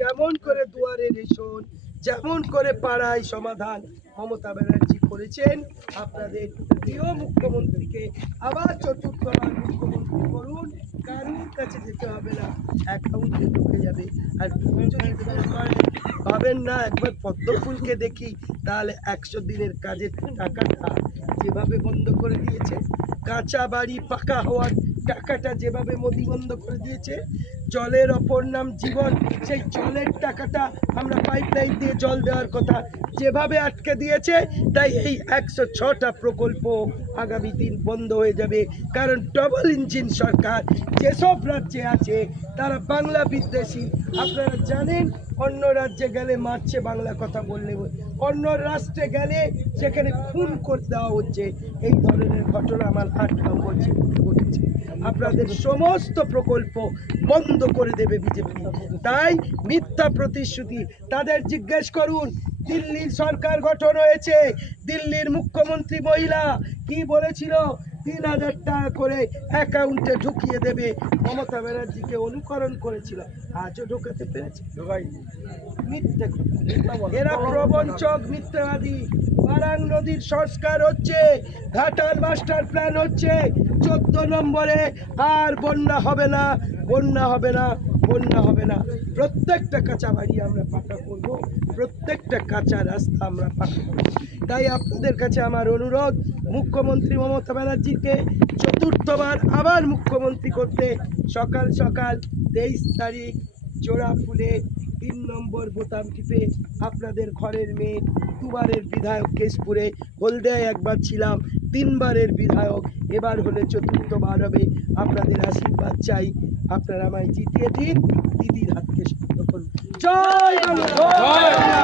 যেমন করে দুয়ারে রেশন, যেমন করে পাড়ায় সমাধান মমতা ব্যানার্জি করেছেন, আপনাদের প্রিয় মুখ্যমন্ত্রীকে আবার চতুর্থবার মুখ্যমন্ত্রী করুন। কারুর কাছে যেতে হবে না, অ্যাকাউন্টে ঢুকে যাবে। আর যদি ভাবেন না একবার পদ্মফুলকে দেখি, তাহলে 100 দিনের কাজের টাকাটা যেভাবে বন্ধ করে দিয়েছে, কাঁচা বাড়ি পাকা হওয়ার টাকাটা যেভাবে মোদি বন্ধ করে দিয়েছে, জলের অপর নাম জীবন, সেই জলের টাকাটা আমরা পাইপলাইন দিয়ে জল দেওয়ার কথা যেভাবে আটকে দিয়েছে, তাই এই 106টা প্রকল্প আগামী দিন বন্ধ হয়ে যাবে। কারণ ডবল ইঞ্জিন সরকার যেসব রাজ্যে আছে তারা বাংলা বিদ্বেষী। আপনারা জানেন, অন্য রাজ্যে গেলে মারছে বাংলা কথা বললে, অন্য রাষ্ট্রে গেলে সেখানে খুন করে দেওয়া হচ্ছে। এই ধরনের ঘটনা আমার 8 নম্বর ঘটেছে। আপনাদের সমস্ত প্রকল্প বন্ধ করে দেবে বিজেপি। তাই মিথ্যা প্রতিশ্রুতি, তাদের জিজ্ঞেস করুন, দিল্লির সরকার গঠন হয়েছে, দিল্লির মুখ্যমন্ত্রী মহিলা কি বলেছিল, 3000 টাকা করে অ্যাকাউন্টে ঢুকিয়ে দেবে। মমতা ব্যানার্জিকে অনুকরণ করেছিল, আজও ঢোকাতে পেরেছে। মিথ্যে, এরা প্রবঞ্চক, মিথ্যাবাদী। বারাং নদীর সংস্কার হচ্ছে, ঘাটাল মাস্টার প্ল্যান হচ্ছে, 14 নম্বরে আর বন্যা হবে না, বন্যা হবে না, বন্যা হবে না। প্রত্যেকটা কাঁচা বাড়ি আমরা পাকা করব, প্রত্যেকটা কাঁচা রাস্তা আমরা পাকা করব। তাই আপনাদের কাছে আমার অনুরোধ, মুখ্যমন্ত্রী মমতা ব্যানার্জিকে চতুর্থবার আবার মুখ্যমন্ত্রী করতে সকাল সকাল 23 তারিখ জোড়া ফুলে 3 নম্বর বোতাম টিপে আপনাদের ঘরের মেয়ে, 2বারের বিধায়ক কেশপুরে, হলদিয়ায় একবার ছিলাম, 3বারের বিধায়ক, এবার হলে 4র্থবার হবে। আপনাদের আশীর্বাদ চাই, আপনারা আমায় জিতিয়ে দিন, দিদির হাতকে শক্ত করুন। জয় বাংলা।